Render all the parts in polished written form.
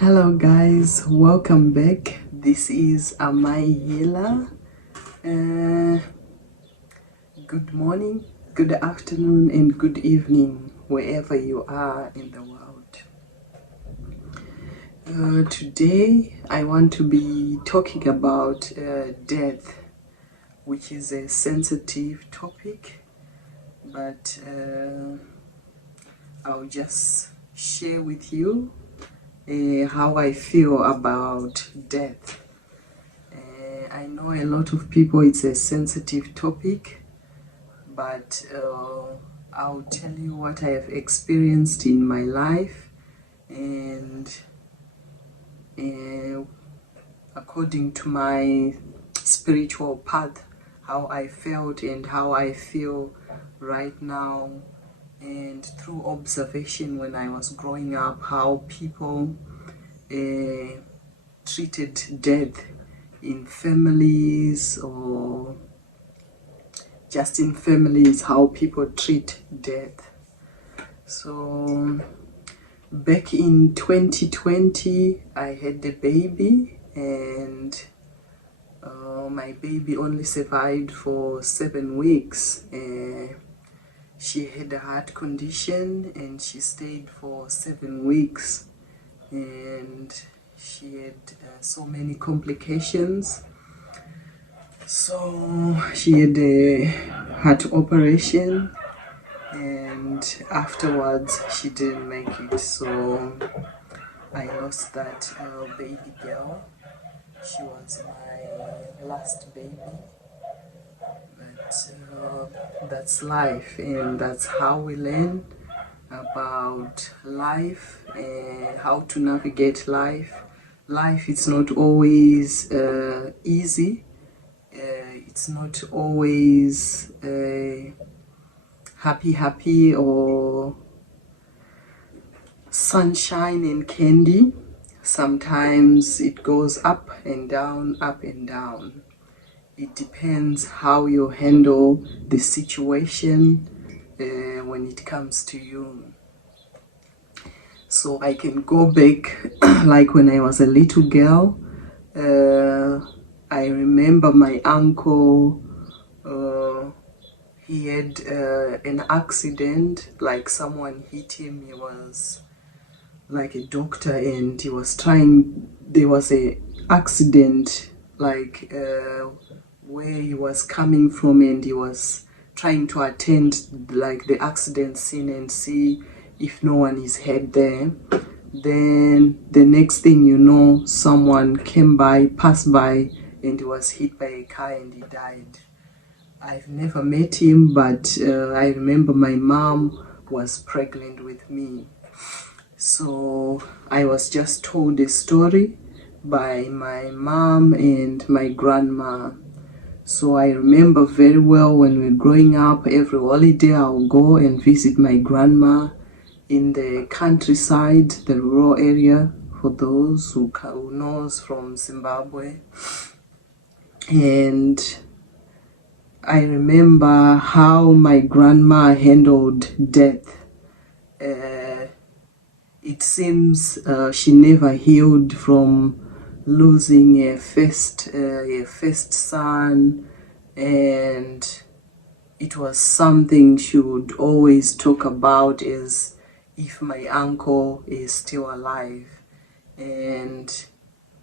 Hello guys, welcome back. This is Amai Hila. Good morning, good afternoon and good evening wherever you are in the world. Today I want to be talking about death, which is a sensitive topic, but I'll just share with you how I feel about death. I know a lot of people it's a sensitive topic, but I'll tell you what I have experienced in my life, and according to my spiritual path, how I felt and how I feel right now, and through observation when I was growing up, how people treated death in families, or just in families, how people treat death. So back in 2020 I had a baby, and my baby only survived for 7 weeks. She had a heart condition and she stayed for 7 weeks, and she had so many complications. So she had a heart operation, and afterwards she didn't make it. So I lost that baby girl. She was my last baby. But that's life, and that's how we learn about life and how to navigate life. Life is not always easy. It's not always happy or sunshine and candy. Sometimes it goes up and down, up and down. It depends how you handle the situation when it comes to you. So I can go back like when I was a little girl. I remember my uncle, he had an accident, like someone hit him. He was like a doctor, and he was trying, there was a accident like where he was coming from, and he was trying to attend like the accident scene and see if no one is hurt there. Then the next thing you know, someone passed by, and he was hit by a car and he died. I've never met him, but I remember my mom was pregnant with me. So I was just told a story by my mom and my grandma. So I remember very well when we were growing up, every holiday I'll go and visit my grandma in the countryside, the rural area, for those who knows from Zimbabwe. And I remember how my grandma handled death. It seems she never healed from losing a first son, and it was something she would always talk about, as if my uncle is still alive. And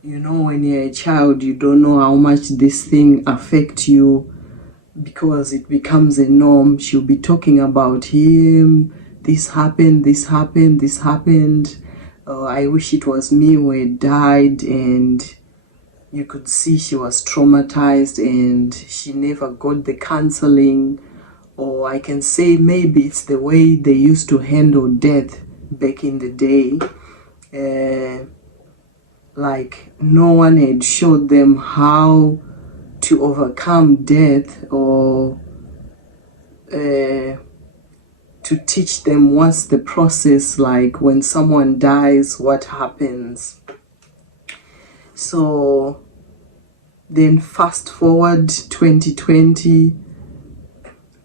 you know, when you're a child, you don't know how much this thing affects you, because it becomes a norm. She'll be talking about him. This happened, this happened, this happened. I wish it was me who had died. And you could see she was traumatized, and she never got the counseling. Or I can say maybe it's the way they used to handle death back in the day. Like no one had showed them how to overcome death, or to teach them what's the process, like when someone dies, what happens. So then fast forward 2020,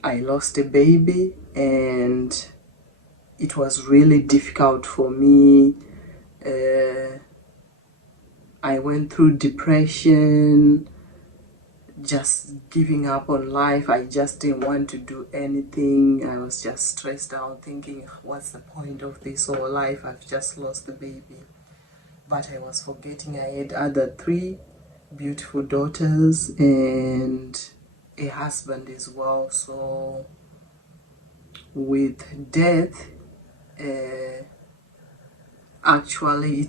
I lost a baby, and it was really difficult for me. I went through depression, just giving up on life. I just didn't want to do anything. I was just stressed out, thinking, what's the point of this whole life? I've just lost the baby. But I was forgetting I had other 3 beautiful daughters and a husband as well. So with death, actually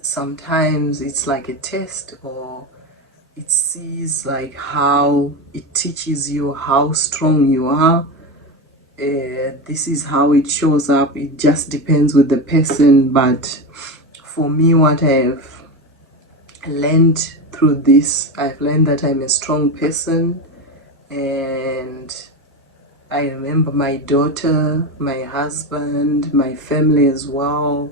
sometimes it's like a test, or it sees like how it teaches you how strong you are. This is how it shows up. It just depends with the person, but for me, what I've learned through this, I've learned that I'm a strong person. And I remember my daughter, my husband, my family as well.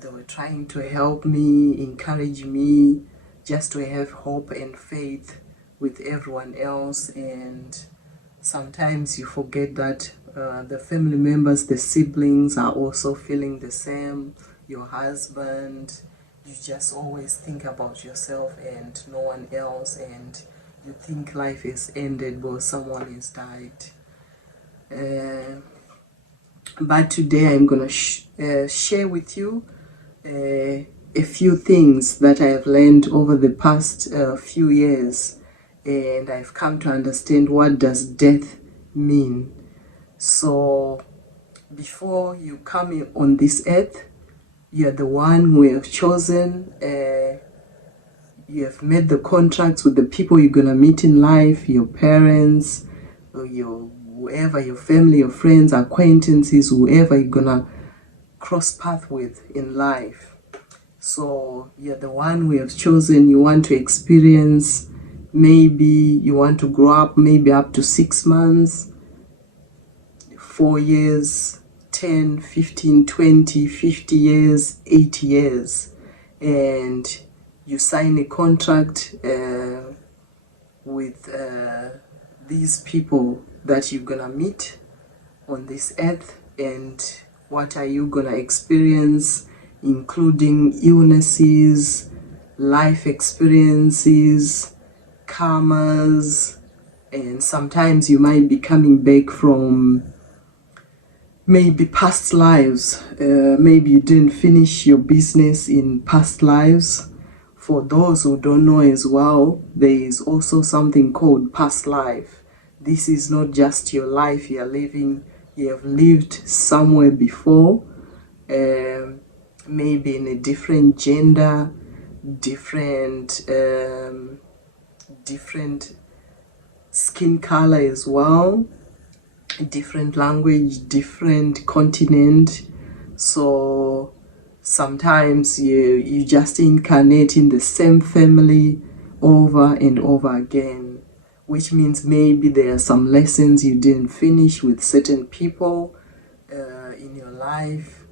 They were trying to help me, encourage me, just to have hope and faith with everyone else. And sometimes you forget that the family members, the siblings are also feeling the same. Your husband, you just always think about yourself and no one else, and you think life is ended but someone has died. But today I'm gonna share with you a few things that I have learned over the past few years, and I've come to understand what does death mean. So before you come on this earth, you're the one who have chosen, you have made the contracts with the people you're gonna meet in life, your parents, or whoever, your family, your friends, acquaintances, whoever you're gonna cross path with in life. So you're the one who have chosen. You want to experience, maybe you want to grow up, maybe up to 6 months, 4 years, 10, 15, 20, 50 years, 80 years, and you sign a contract with these people that you're gonna meet on this earth, and what are you gonna experience, including illnesses, life experiences, karmas, and sometimes you might be coming back from maybe past lives. Maybe you didn't finish your business in past lives. For those who don't know as well, there is also something called past life. This is not just your life you're living. You have lived somewhere before, maybe in a different gender, different skin color as well, different language, different continent. So sometimes you just incarnate in the same family over and over again, which means maybe there are some lessons you didn't finish with certain people in your life,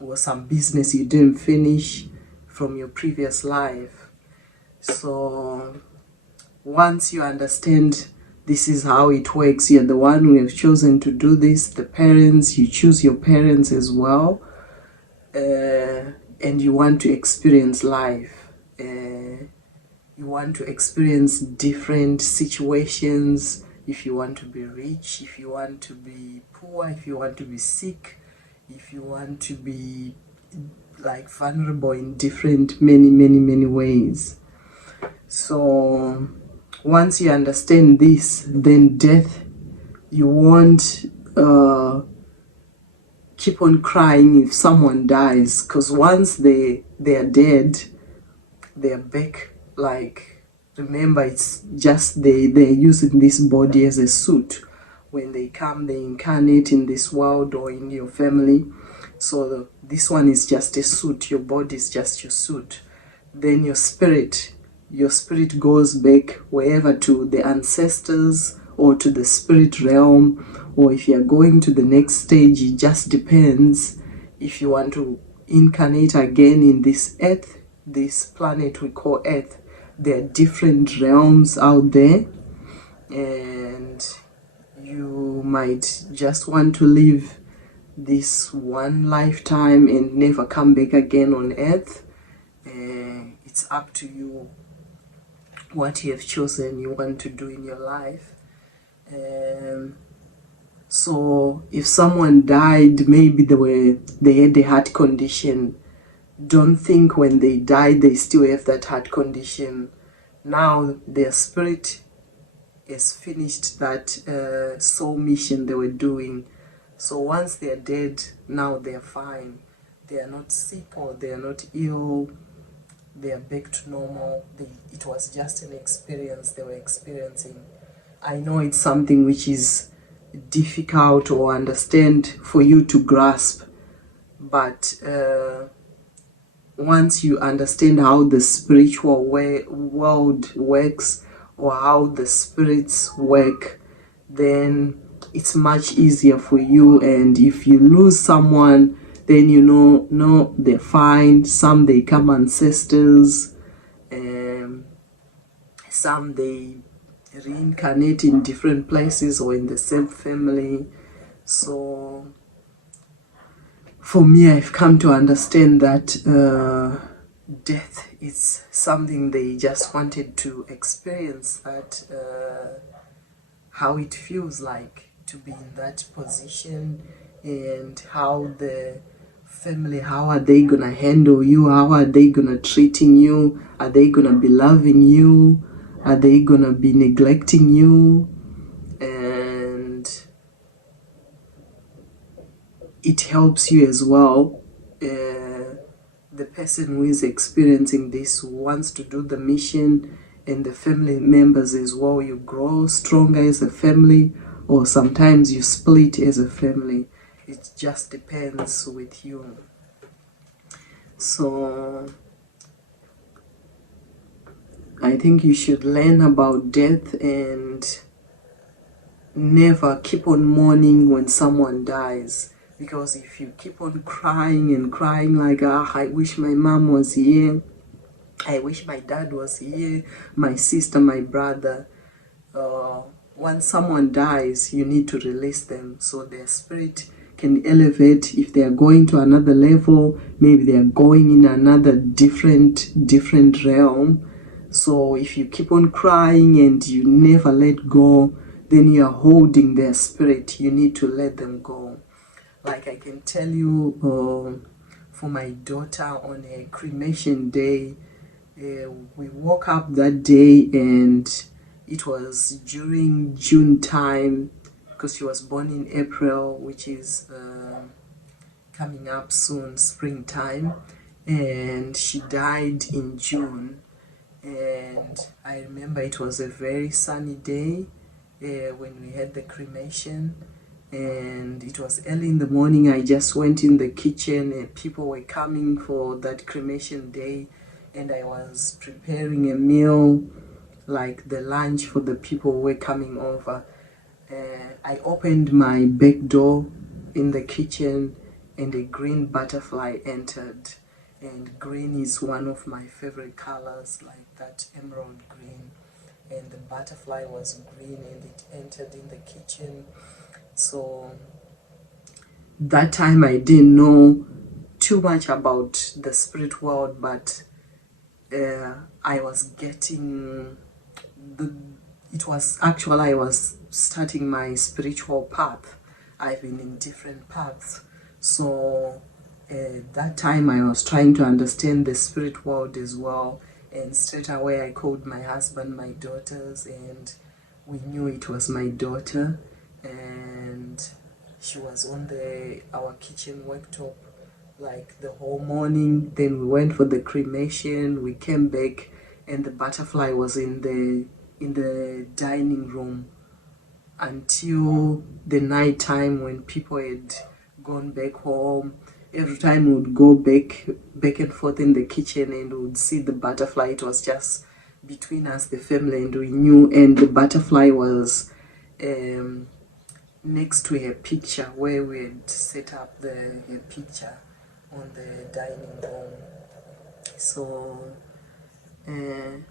or some business you didn't finish from your previous life. So once you understand this is how it works, you're the one who have chosen to do this. The parents, you choose your parents as well, and you want to experience life. You want to experience different situations. If you want to be rich, if you want to be poor, if you want to be sick, if you want to be like vulnerable in different many ways. So once you understand this, then death, you won't keep on crying if someone dies, because once they are dead, they are back. Like, remember, it's just they're using this body as a suit. When they come, they incarnate in this world or in your family. So this one is just a suit. Your body is just your suit. Then your spirit goes back wherever, to the ancestors or to the spirit realm, or if you're going to the next stage, it just depends. If you want to incarnate again in this earth, this planet we call Earth, there are different realms out there, and you might just want to live this one lifetime and never come back again on earth. It's up to you what you have chosen you want to do in your life. So if someone died, maybe they had a heart condition, don't think when they died they still have that heart condition. Now their spirit has finished that soul mission they were doing. So once they're dead, now they're fine. They are not sick or they are not ill. They are back to normal. It was just an experience they were experiencing. I know it's something which is difficult or understand for you to grasp, but once you understand how the spiritual world works or how the spirits work, then it's much easier for you. And if you lose someone, then you know, no, they're fine. Some they come ancestors, some they reincarnate in different places or in the same family. So for me, I've come to understand that death is something they just wanted to experience, that how it feels like to be in that position, and how the family, how are they gonna handle you, how are they gonna treating you, are they gonna be loving you, are they gonna be neglecting you. And it helps you as well. The person who is experiencing this wants to do the mission, and the family members as well. You grow stronger as a family, or sometimes you split as a family. It just depends with you. So I think you should learn about death and never keep on mourning when someone dies. Because if you keep on crying and crying like, I wish my mom was here, I wish my dad was here, my sister, my brother. Once someone dies, you need to release them so their spirit can elevate. If they are going to another level, maybe they are going in another different realm. So if you keep on crying and you never let go, then you are holding their spirit. You need to let them go. Like I can tell you, for my daughter on a cremation day, we woke up that day and it was during June time, because she was born in April, which is coming up soon, springtime, and she died in June. And I remember it was a very sunny day when we had the cremation, and it was early in the morning. I just went in the kitchen and people were coming for that cremation day, and I was preparing a meal, like the lunch for the people who were coming over. I opened my back door in the kitchen and a green butterfly entered. And green is one of my favorite colors, like that emerald green. And the butterfly was green and it entered in the kitchen. So that time I didn't know too much about the spirit world, but I was getting I was starting my spiritual path. I've been in different paths. So that time I was trying to understand the spirit world as well. And straight away I called my husband, my daughters, and we knew it was my daughter. And she was on our kitchen worktop like the whole morning. Then we went for the cremation, we came back, and the butterfly was in the dining room until the night time when people had gone back home. Every time we would go back and forth in the kitchen and we would see the butterfly. It was just between us, the family, and we knew. And the butterfly was next to her picture, where we had set up her picture on the dining room. So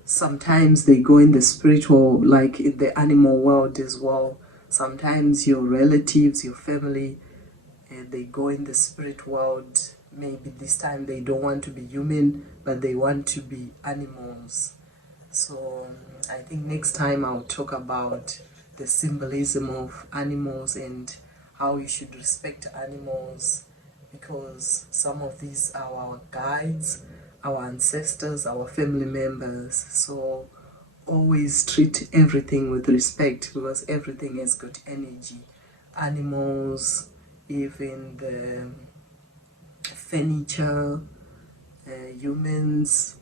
sometimes they go in the spiritual, like in the animal world as well. Sometimes your relatives, your family, they go in the spirit world. Maybe this time they don't want to be human, but they want to be animals. So I think next time I'll talk about the symbolism of animals and how you should respect animals, because some of these are our guides, our ancestors, our family members. So always treat everything with respect, because everything has got energy. Animals, even the furniture, humans,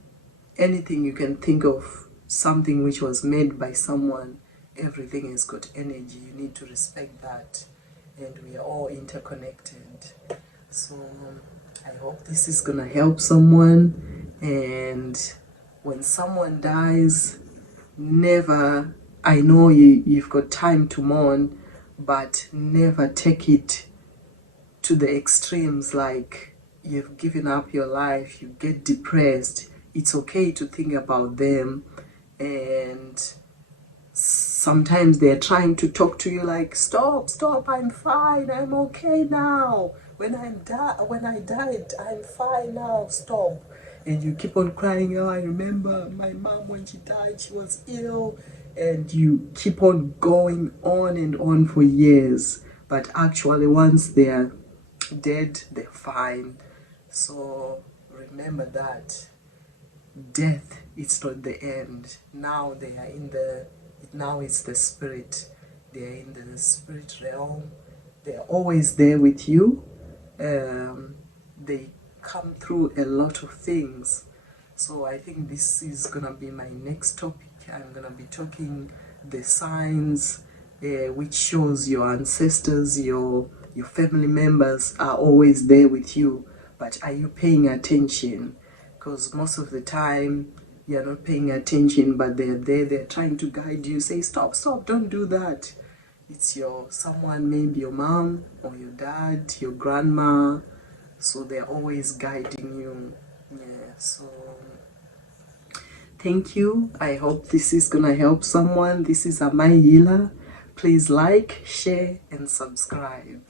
anything you can think of, something which was made by someone, everything has got energy. You need to respect that, and we are all interconnected. So I hope this is gonna help someone. And when someone dies, never, I know you've got time to mourn, but never take it to the extremes, like you've given up your life, you get depressed. It's okay to think about them, and sometimes they're trying to talk to you like, stop, I'm fine, I'm okay now. When I died, I'm fine now, stop. And you keep on crying, oh, I remember my mom when she died, she was ill. And you keep on going on and on for years. But actually, once they're dead, they're fine. So remember that death is not the end. Now they are in the, now it's the spirit. They are in the spirit realm. They're always there with you. They come through a lot of things. So I think this is gonna be my next topic. I'm gonna be talking the signs which shows your ancestors, your family members are always there with you. But are you paying attention? Because most of the time you're not paying attention, but they're there, they're trying to guide you, say stop, don't do that. It's your someone, maybe your mom or your dad, your grandma. So they're always guiding you. Yeah, so thank you. I hope this is gonna help someone. This is Amai Healer. Please like, share, and subscribe.